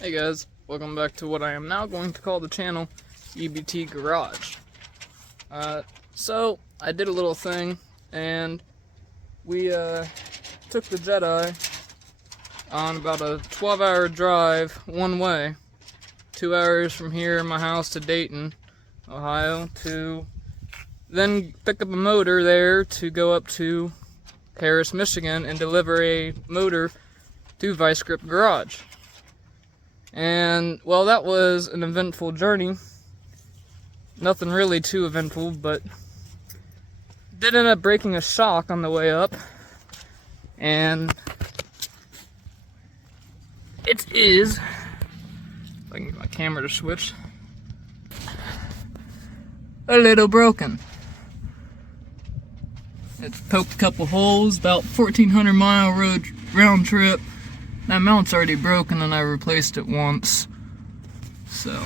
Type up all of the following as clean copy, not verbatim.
Hey guys, welcome back to what I am now going to call the channel EBT Garage. So I did a little thing and we took the JetTDI on about a 12-hour drive one way, 2 hours from here in my house to Dayton, Ohio, to then pick up a motor there to go up to Paris, Michigan and deliver a motor to Vice Grip Garage. And, well, that was an eventful journey. Nothing really too eventful, but did end up breaking a shock on the way up. And it is, if I can get my camera to switch, a little broken. It's poked a couple holes, about 1,400-mile round trip. That mount's already broken and I replaced it once. So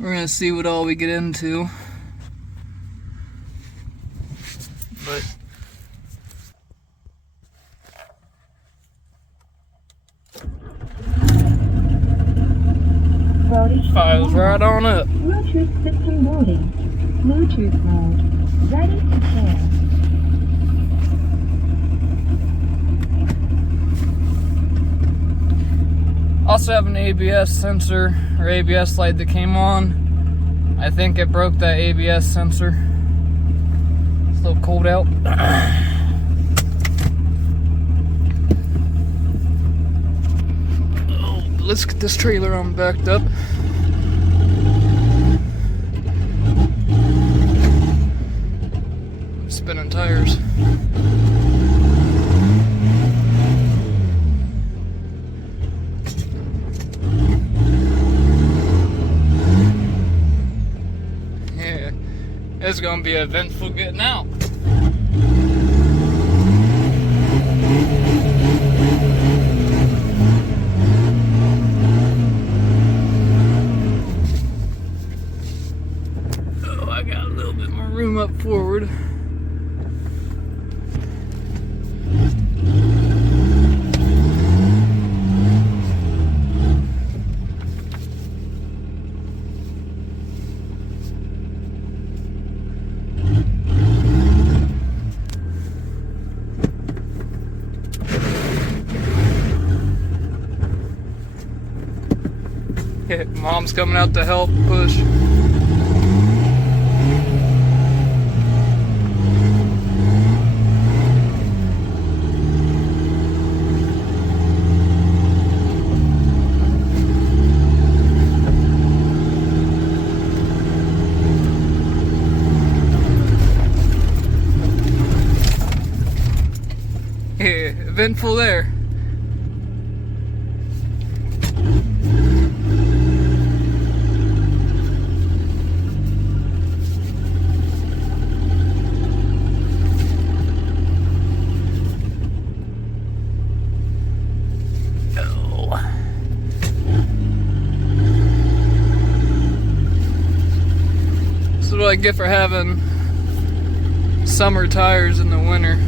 we're gonna see what all we get into. But files right on up. Bluetooth system loading. Bluetooth mode. Ready to pair. Also have an ABS sensor or ABS light that came on. I think it broke that ABS sensor. It's a little cold out. Oh, let's get this trailer on backed up. Spinning tires. It's gonna be eventful getting out. Oh, I got a little bit more room up forward. Mom's coming out to help push. Yeah, eventful there. This is what I get for having summer tires in the winter.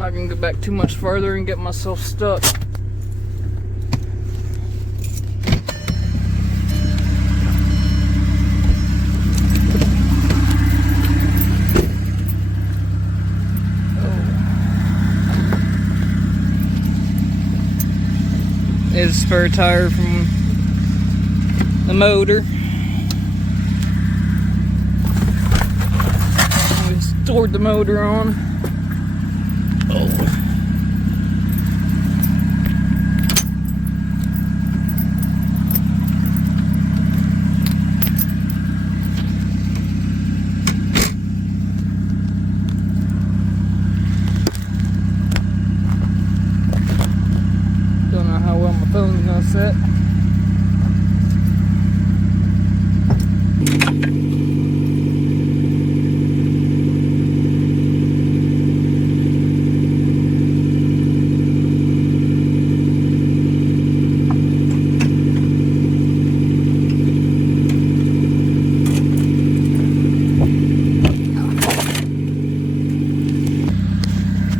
not gonna go back too much farther and get myself stuck. Is spare tire from the motor. We stored the motor on. Don't know how well my phone's gonna set.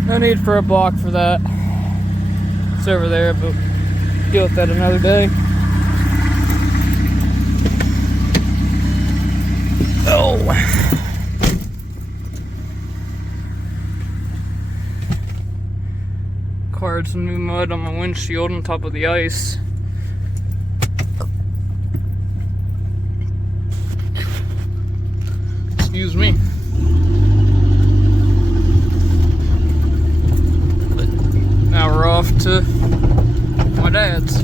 No need for a block for that. It's over there, but deal with that another day. Oh. Acquired some new mud on my windshield on top of the ice. Excuse me. Now we're off to my dad's.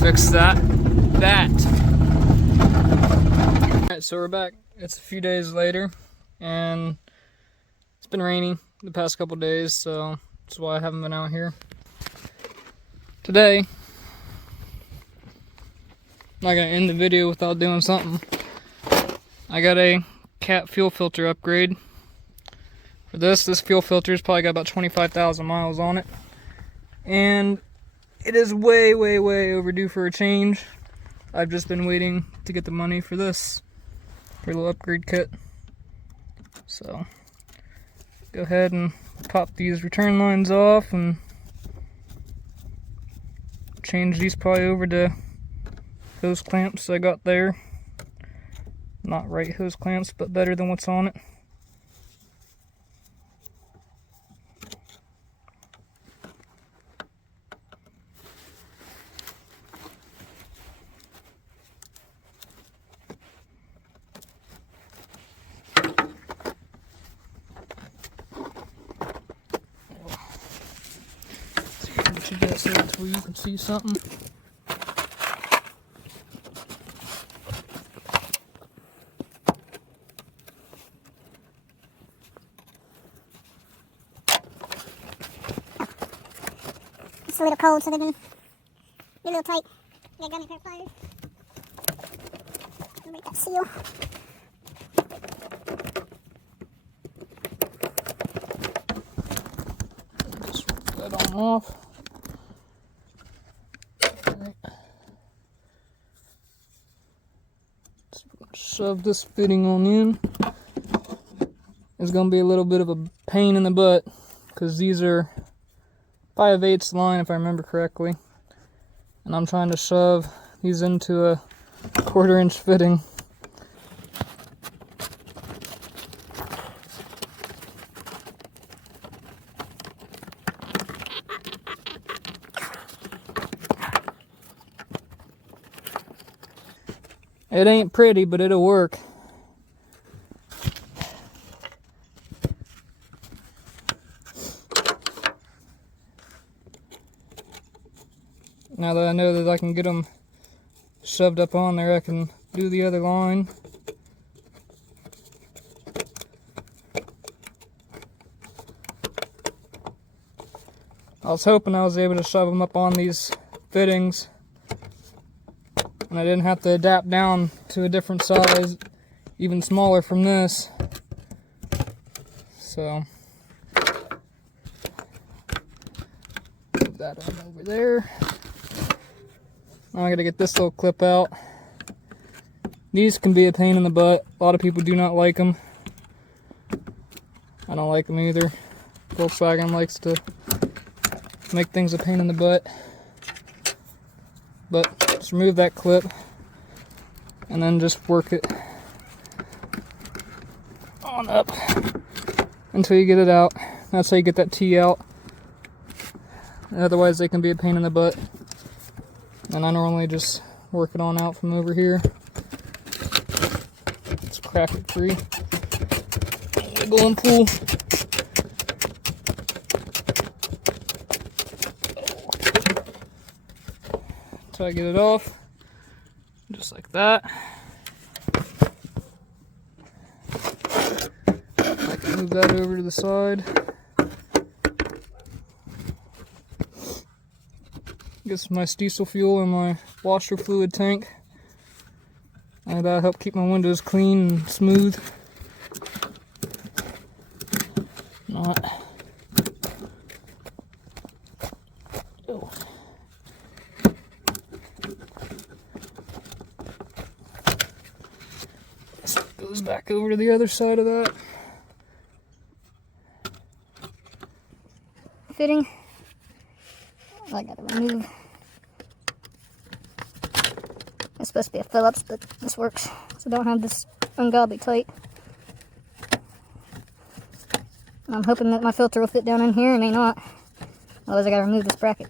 Fix that. Alright, so we're back. It's a few days later, and it's been raining the past couple days, so that's why I haven't been out here. Today, I'm not gonna end the video without doing something. I got a cat fuel filter upgrade. For this fuel filter's probably got about 25,000 miles on it. And it is way overdue for a change. I've just been waiting to get the money for this, for a little upgrade kit. So, go ahead and pop these return lines off and change these probably over to hose clamps I got there. Not right hose clamps, but better than what's on it. You guys see it where you can see something. It's a little cold, so they're gonna be a little tight. I got me a pair of pliers. Make that seal. Just rip that on off. Shove this fitting on in. It's gonna be a little bit of a pain in the butt because these are 5/8 line if I remember correctly, and I'm trying to shove these into a 1/4 inch fitting. It ain't pretty, but it'll work. Now that I know that I can get them shoved up on there, I can do the other line. I was hoping I was able to shove them up on these fittings, and I didn't have to adapt down to a different size, even smaller from this. So, put that on over there. Now I gotta get this little clip out. These can be a pain in the butt. A lot of people do not like them. I don't like them either. Volkswagen likes to make things a pain in the butt. But just remove that clip and then just work it on up until you get it out. That's how you get that T out. Otherwise they can be a pain in the butt. And I normally just work it on out from over here. It's crack it free. Wiggle and pull. Until I get it off. Just like that. I can move that over to the side. Get my diesel fuel in my washer fluid tank. And that'll help keep my windows clean and smooth. Not. Oh. So it goes back over to the other side of that. Fitting. I gotta remove. It's supposed to be a Phillips, but this works. So don't have this ungodly tight. I'm hoping that my filter will fit down in here. It may not. Otherwise I gotta remove this bracket.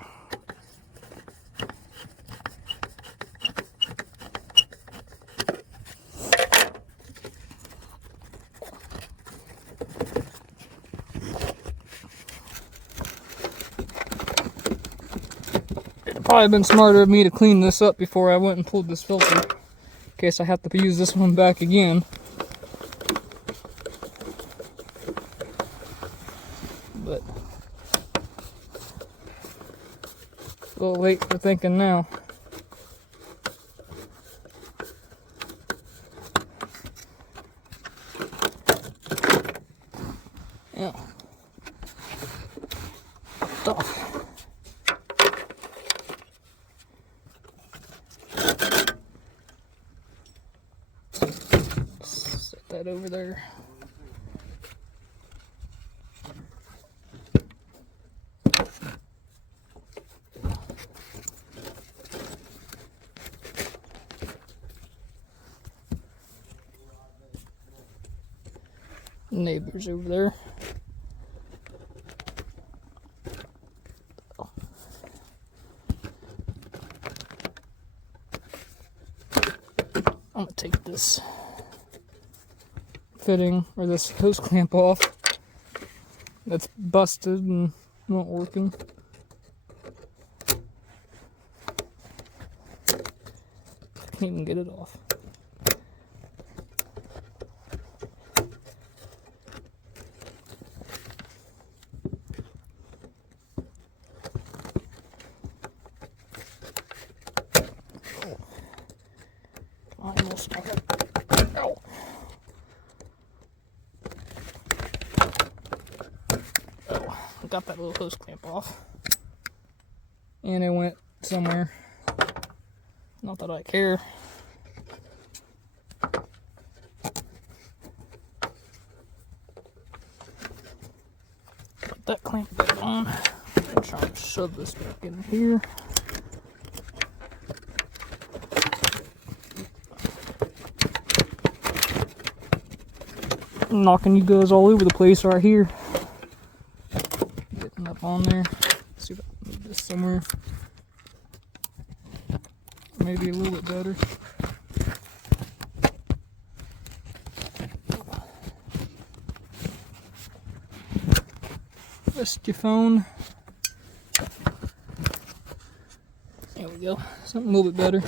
It'd probably been smarter of me to clean this up before I went and pulled this filter, in case I have to use this one back again. But a little late for thinking now. Yeah. Tough. Set that over there. Neighbors over there. I'm gonna take this fitting or this hose clamp off. That's busted and not working. Can't even get it off. Almost got it. Ow. Oh, I got that little hose clamp off. And it went somewhere. Not that I care. Put that clamp back on. I'm trying to shove this back in here. I'm knocking you guys all over the place right here. Getting up on there. Let's see if I can move this somewhere. Maybe a little bit better. Rest your phone. There we go. Something a little bit better.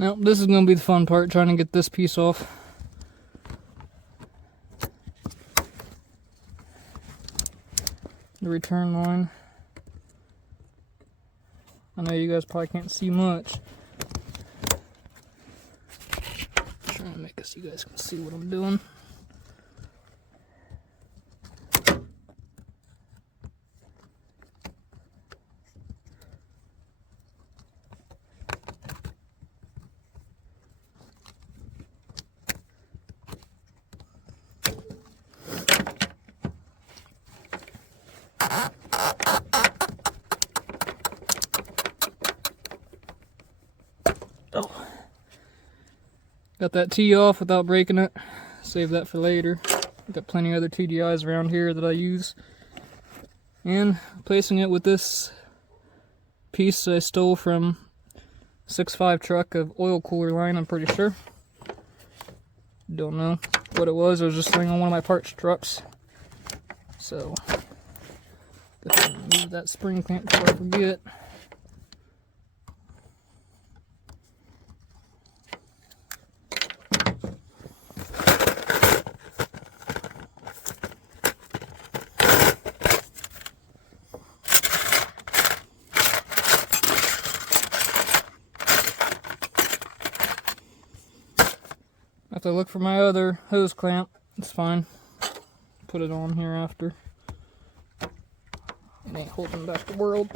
Now, this is going to be the fun part, trying to get this piece off. The return line. I know you guys probably can't see much. I'm trying to make it so you guys can see what I'm doing. Oh. Got that T off without breaking it. Save that for later. Got plenty of other TDIs around here that I use. And replacing it with this piece I stole from 6.5 truck of oil cooler line, I'm pretty sure. Don't know what it was. It was just sitting on one of my parts trucks. So, gotta move that spring clamp before I forget. I have to look for my other hose clamp. It's fine. Put it on here after. It ain't holding back the world.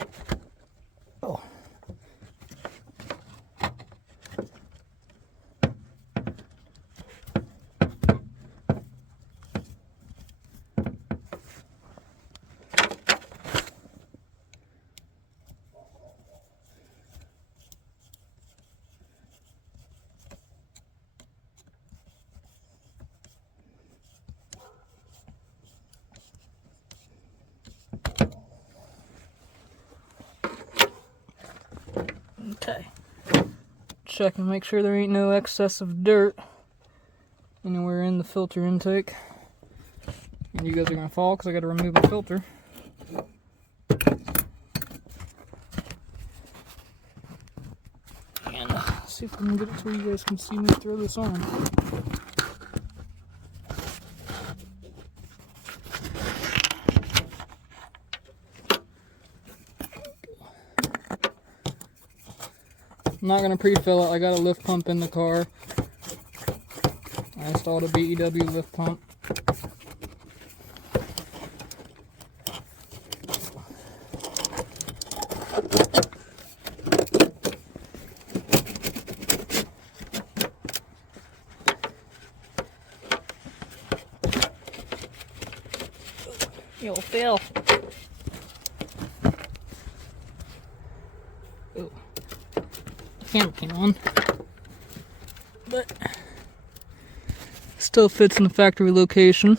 Oh. Okay. Check and make sure there ain't no excess of dirt anywhere in the filter intake. And you guys are gonna fall because I gotta remove the filter. And see if I can get it to where you guys can see me throw this on. I'm not going to pre-fill it. I got a lift pump in the car. I installed a BEW lift pump. You'll fail. Oh. Camera came on, but still fits in the factory location.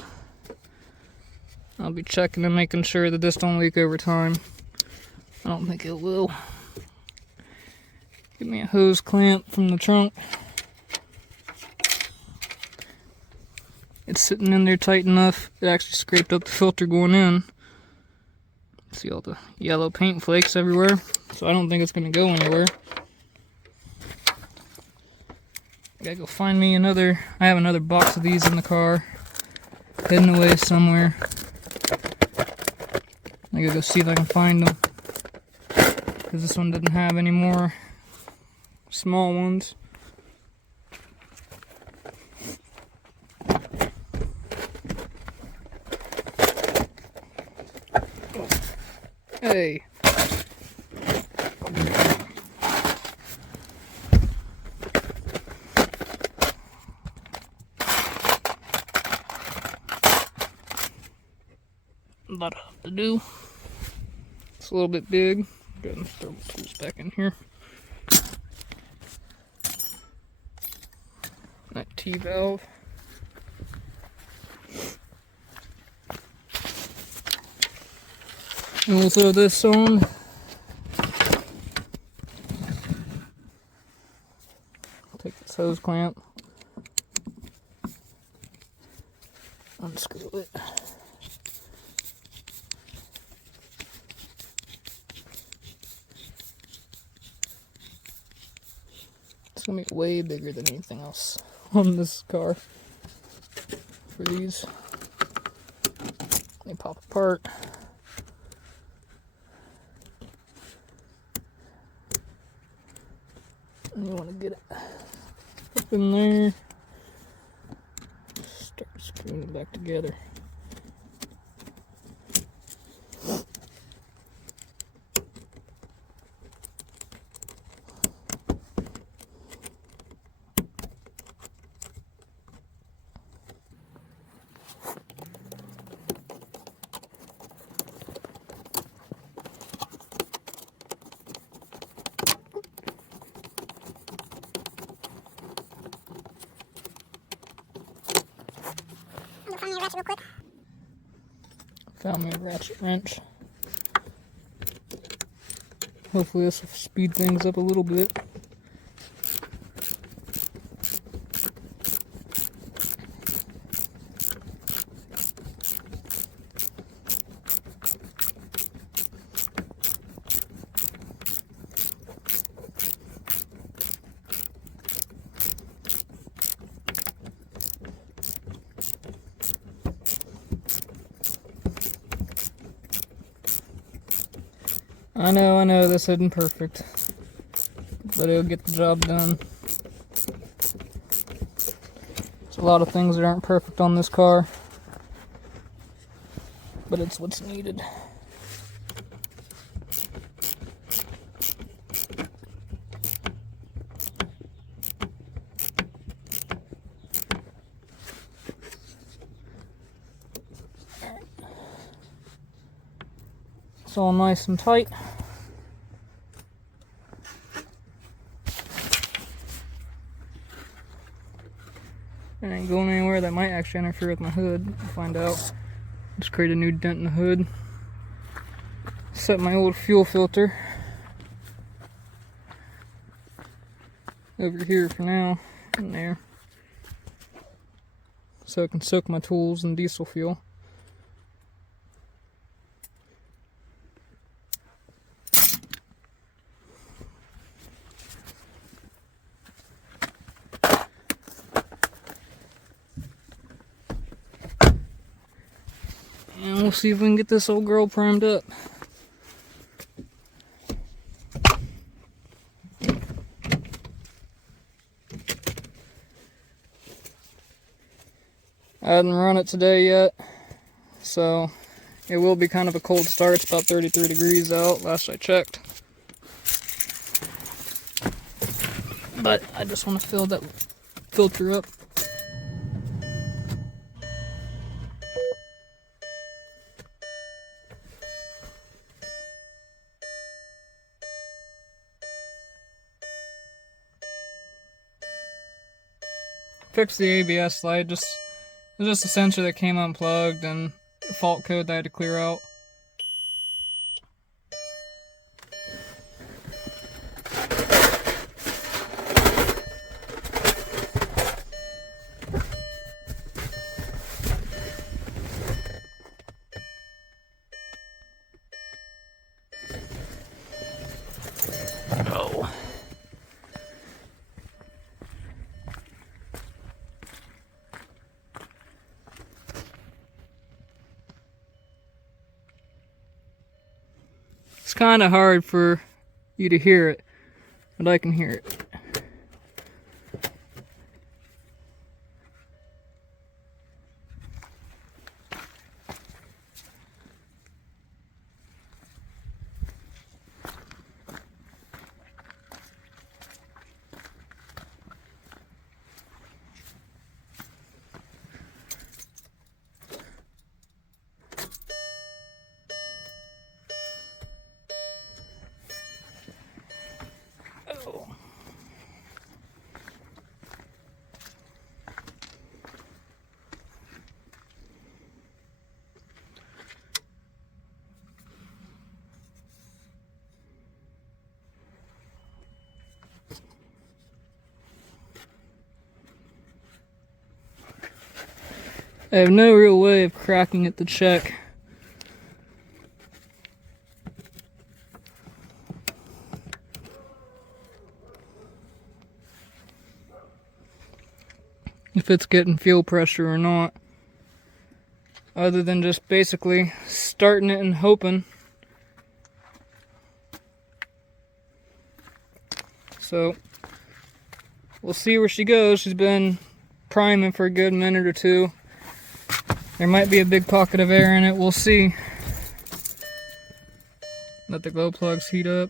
I'll be checking and making sure that this don't leak over time. I don't think it will. Give me a hose clamp from the trunk. It's sitting in there tight enough. It actually scraped up the filter going in. See all the yellow paint flakes everywhere, so I don't think it's going to go anywhere. Gotta go find me another. I have another box of these in the car, hidden away somewhere. I gotta go see if I can find them, because this one didn't have any more small ones. Hey. Lot to do. It's a little bit big. Go ahead and throw my tools back in here. That T-valve. And we'll throw this on. Take this hose clamp. Unscrew it. It's gonna be way bigger than anything else on this car for these. They pop apart. And you want to get it up in there. Start screwing it back together. Real quick. Found me a ratchet wrench. Hopefully this will speed things up a little bit. I know, this isn't perfect, but it'll get the job done. There's a lot of things that aren't perfect on this car, but it's what's needed. It's all nice and tight. It ain't going anywhere. That might actually interfere with my hood. We'll find out. Just create a new dent in the hood. Set my old fuel filter over here for now, in there, so I can soak my tools in diesel fuel. And we'll see if we can get this old girl primed up. I hadn't run it today yet, so it will be kind of a cold start. It's about 33 degrees out, last I checked. But I just want to fill that filter up. Fixed the ABS light. It was just a sensor that came unplugged and a fault code that I had to clear out. Oh. It's kind of hard for you to hear it, but I can hear it. Oh. I have no real way of cracking it to check. if it's getting fuel pressure or not, other than just basically starting it and hoping. So we'll see where she goes. She's been priming for a good minute or two. There might be a big pocket of air in it. We'll see. Let the glow plugs heat up.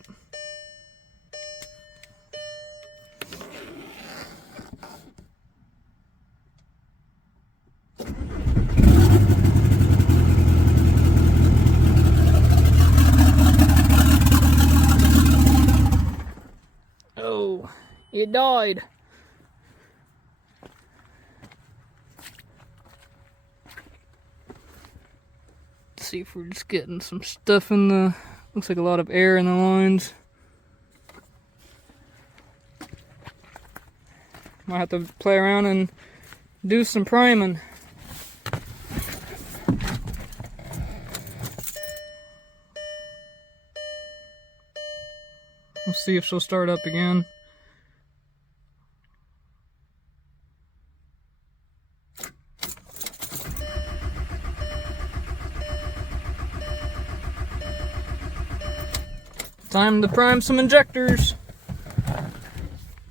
Oh, it died. Let's see if we're just getting some stuff in the, looks like a lot of air in the lines. Might have to play around and do some priming. We'll see if she'll start up again. Time to prime some injectors.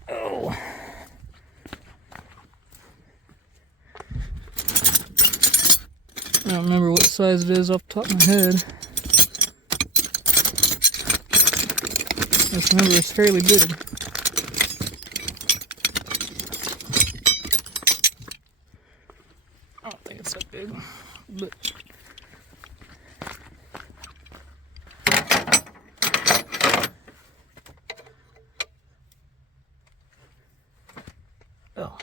Oh. I don't remember what size it is off the top of my head. I just remember it's fairly big. I don't think it's that big, but oh.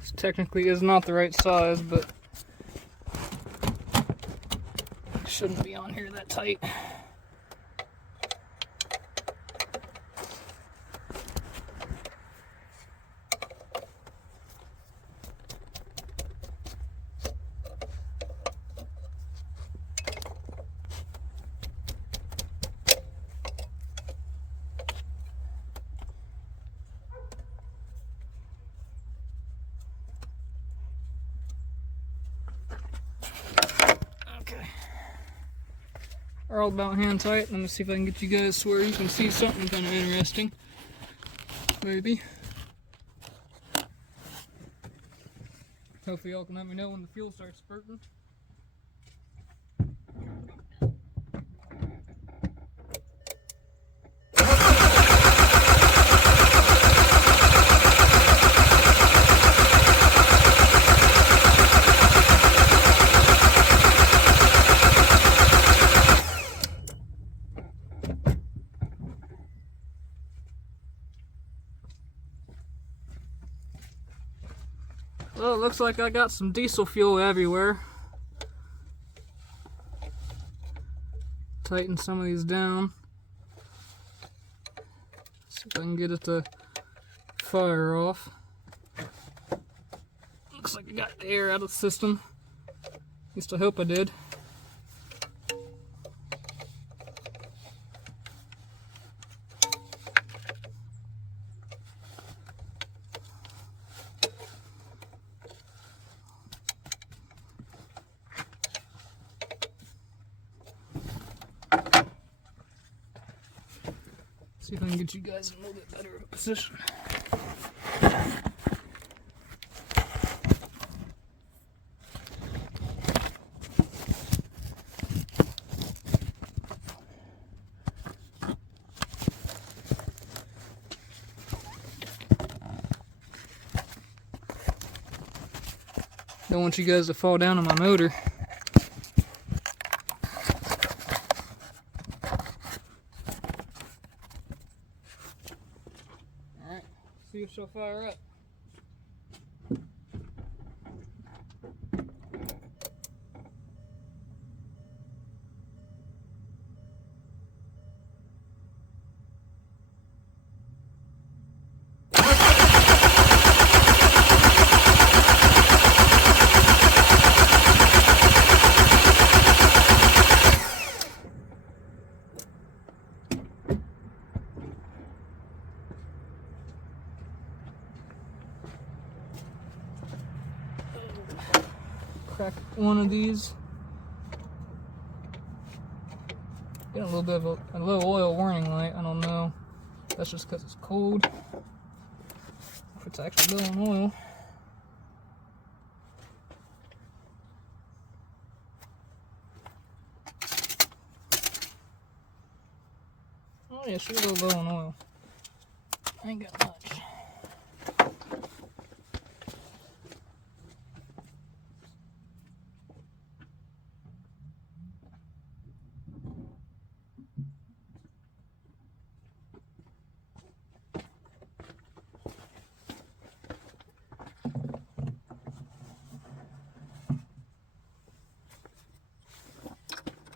This technically is not the right size, but it shouldn't be on here that tight. Are all about hand tight. Let me see if I can get you guys to where you can see something kind of interesting. Maybe. Hopefully y'all can let me know when the fuel starts spurting. Well, it looks like I got some diesel fuel everywhere. Tighten some of these down. See if I can get it to fire off. Looks like I got the air out of the system. At least I hope I did. See if I can get you guys in a little bit better of a position. Don't want you guys to fall down on my motor. Alright, see if she'll fire up. crack one of these. Getting a little bit of a low oil warning light. I don't know. That's just because it's cold. If it's actually low on oil. Oh yeah, she's a little low on oil. I ain't got much.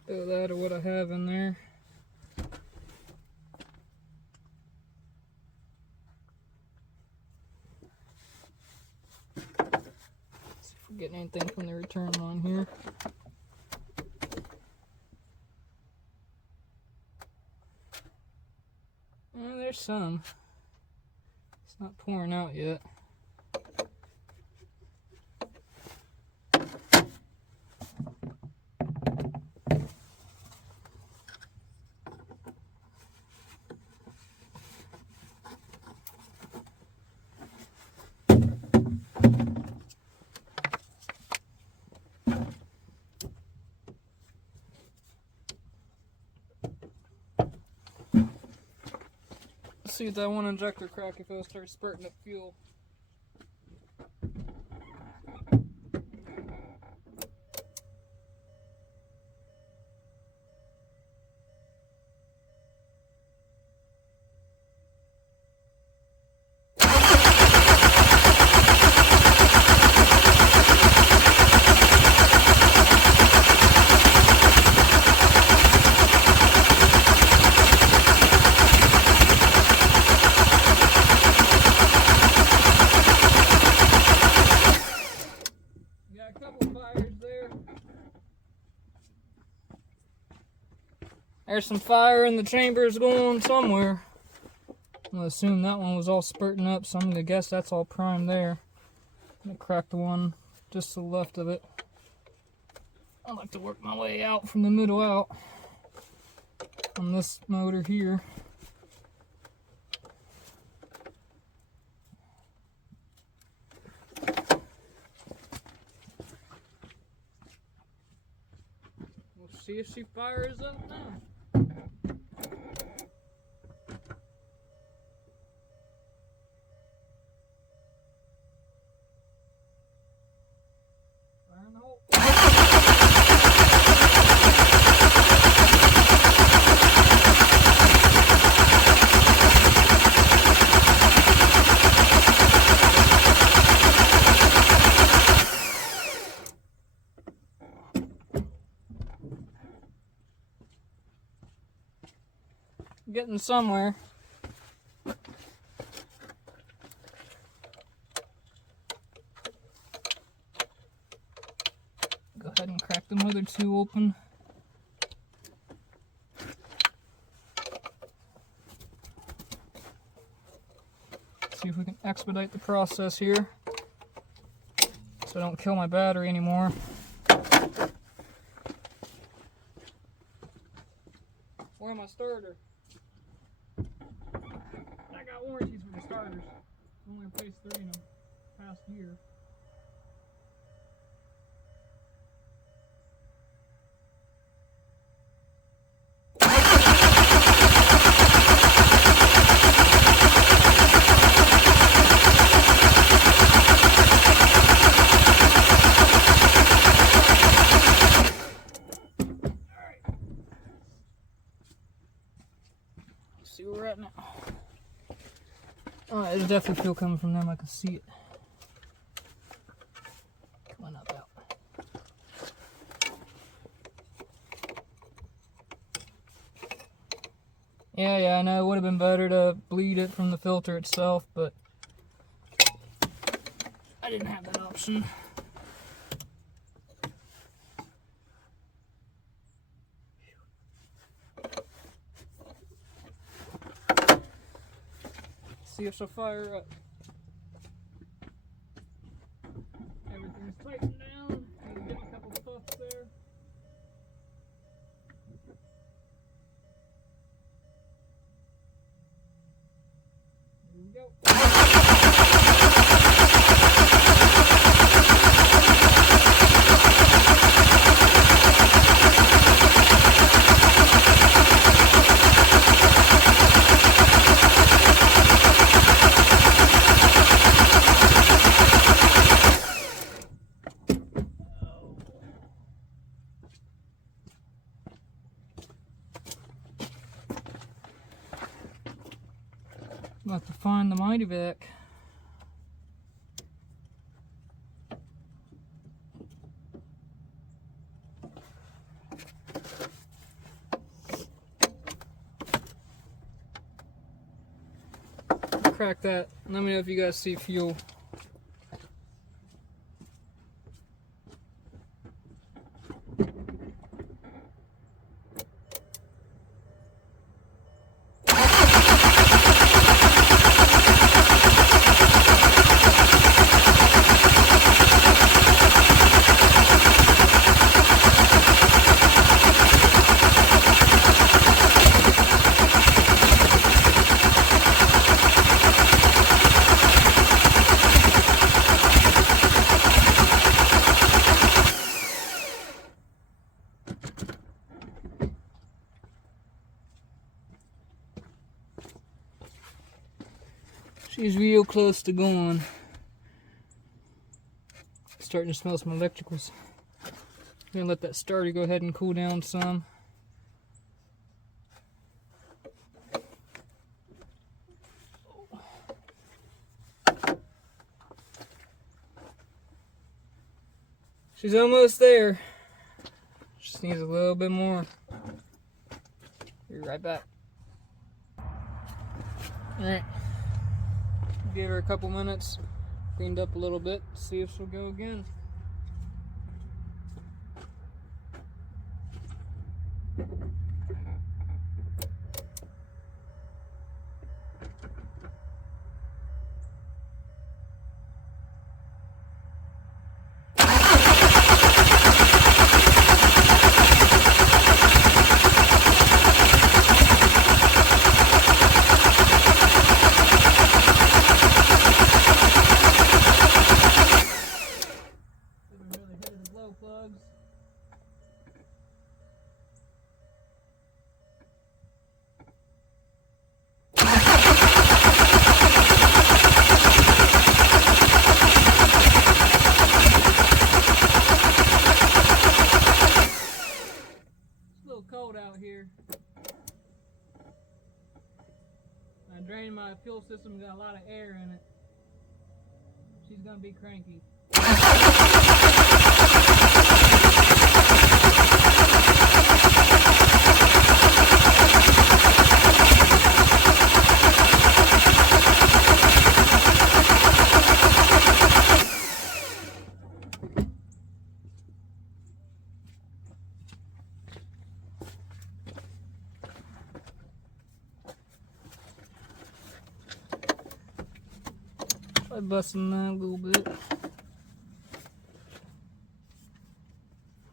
Do that or what I have in there. See if we're getting anything from the return line here. There's some. It's not pouring out yet. See if that one injector crack if it'll start spurting up fuel. There's some fire in the chambers going somewhere. I'm gonna assume that one was all spurting up, so I'm gonna guess that's all primed there. I'm gonna crack the one just to the left of it. I like to work my way out from the middle out on this motor here. We'll see if she fires up now. Getting somewhere. Go ahead and crack the other two open. See if we can expedite the process here so I don't kill my battery anymore. Where's my starter? I got warranties for the starters. Only replaced 3 in the past year. See where we're at now. Oh, there's definitely fuel coming from them. I can see it. Coming up out. Yeah, I know. It would have been better to bleed it from the filter itself, but I didn't have that option. See if she'll fire up. Everything's tightened down. find the mighty vac. Crack that. Let me know if you guys see fuel. She's real close to going. Starting to smell some electricals. Gonna let that starter go ahead and cool down some. She's almost there. Just needs a little bit more. Be right back. Alright. Give her a couple minutes, cleaned up a little bit, see if she'll go again. Plugs. It's a little cold out here. I drained my fuel system, got a lot of air in it. She's gonna be cranky. Try busting that a little bit.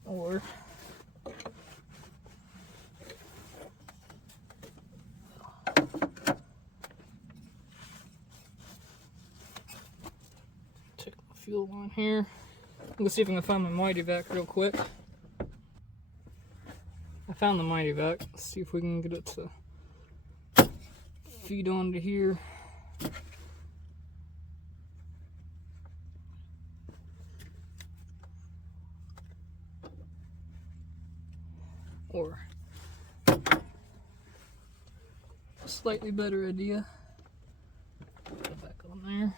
Or check the fuel line here. Let's see if I can find my mighty vac real quick. I found the mighty vac. Let's see if we can get it to feed onto here. Or a slightly better idea. Put it back on there.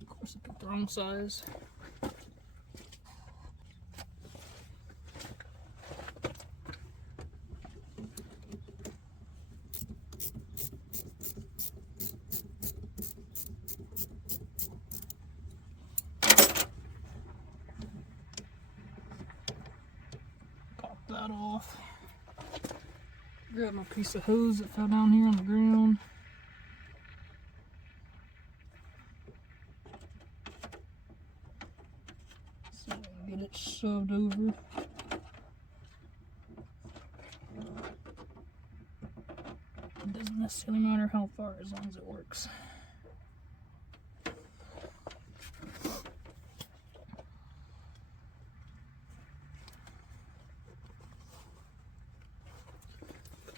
Of course, I picked the wrong size. That off. Grab my piece of hose that fell down here on the ground. See if I can get it shoved over. It doesn't necessarily matter how far as long as it works.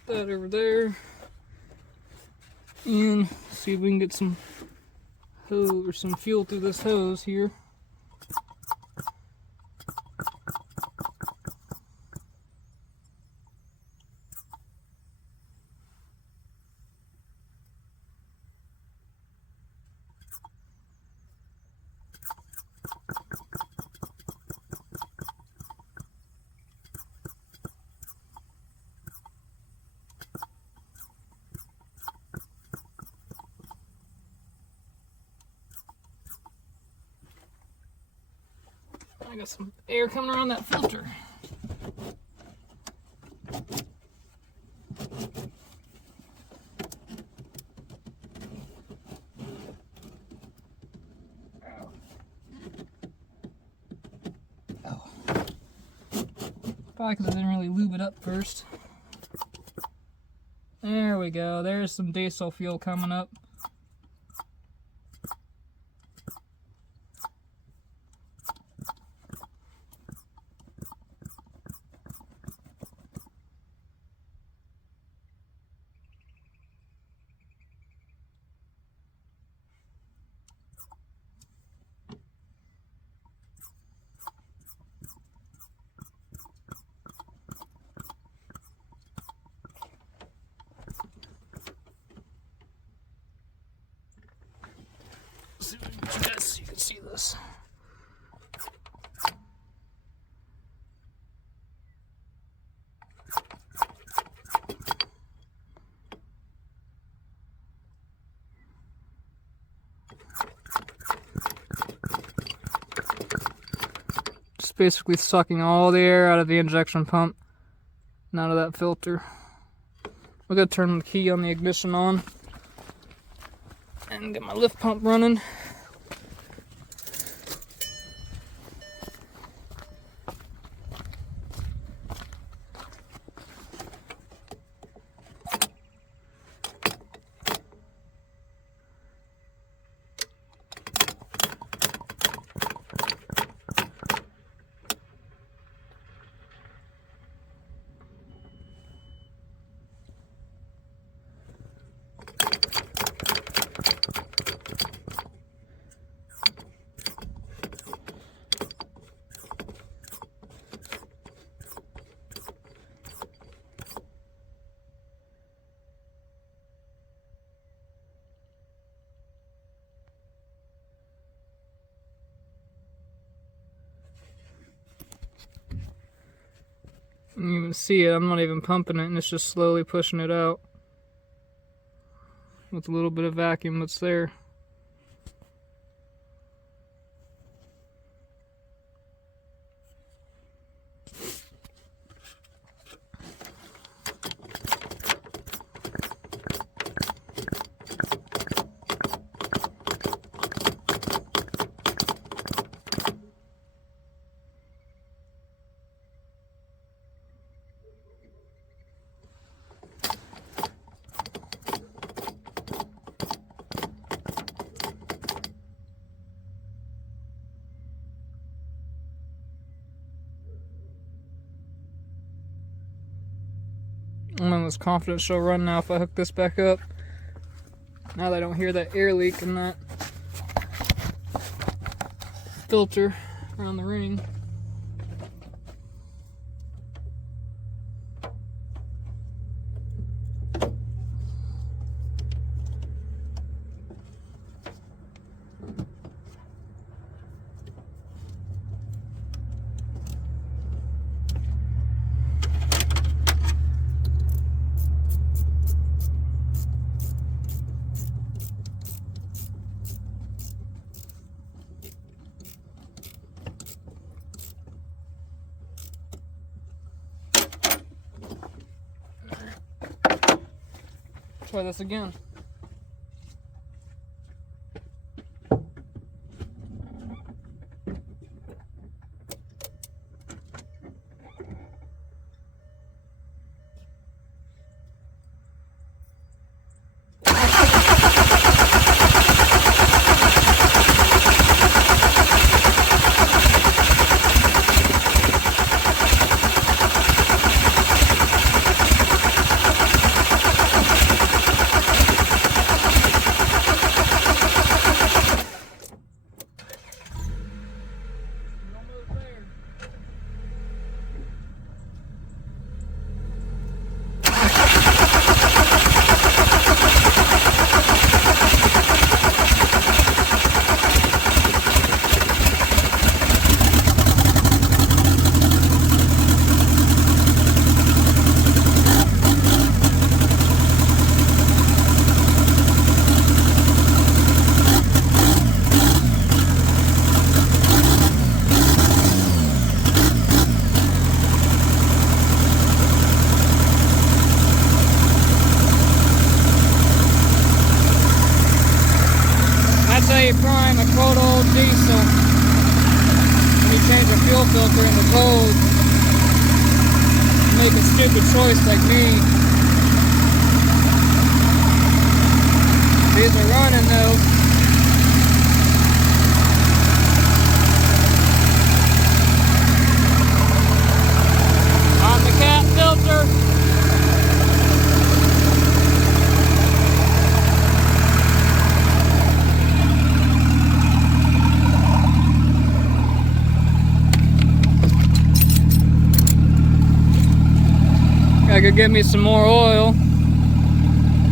That over there, and see if we can get some hose or some fuel through this hose here. got some air coming around that filter. Probably because I didn't really lube it up first. There we go. There's some diesel fuel coming up. See if I can get you guys so you can see this. Just basically sucking all the air out of the injection pump and out of that filter. We're gonna turn the key on the ignition on and get my lift pump running. You can even see it, I'm not even pumping it, and it's just slowly pushing it out with a little bit of vacuum that's there. I'm almost confident she'll run now if I hook this back up. Now that I don't hear that air leak in that filter around the ring. Try this again. say prime a cold old diesel when you change a fuel filter in the cold. Make a stupid choice like me. These are running though. On the cat filter. I could get me some more oil.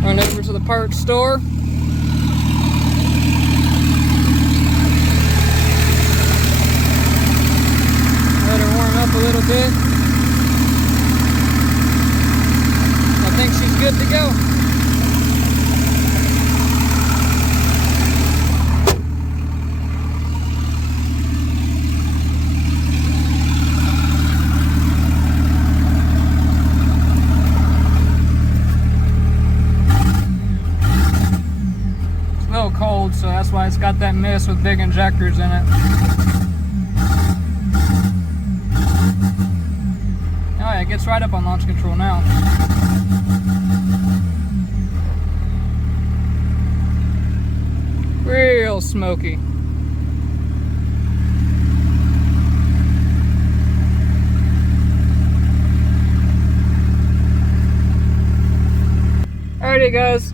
Run over to the parts store. Let her warm up a little bit. I think she's good to go. Cold, so that's why it's got that mist with big injectors in it. Oh yeah, it gets right up on launch control now. Real smoky. Alrighty guys,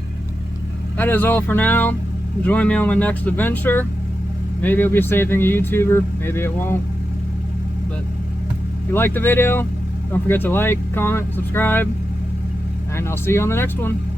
that is all for now. Join me on my next adventure. Maybe it'll be saving a YouTuber, maybe it won't. But if you like the video, don't forget to like, comment, subscribe, and I'll see you on the next one.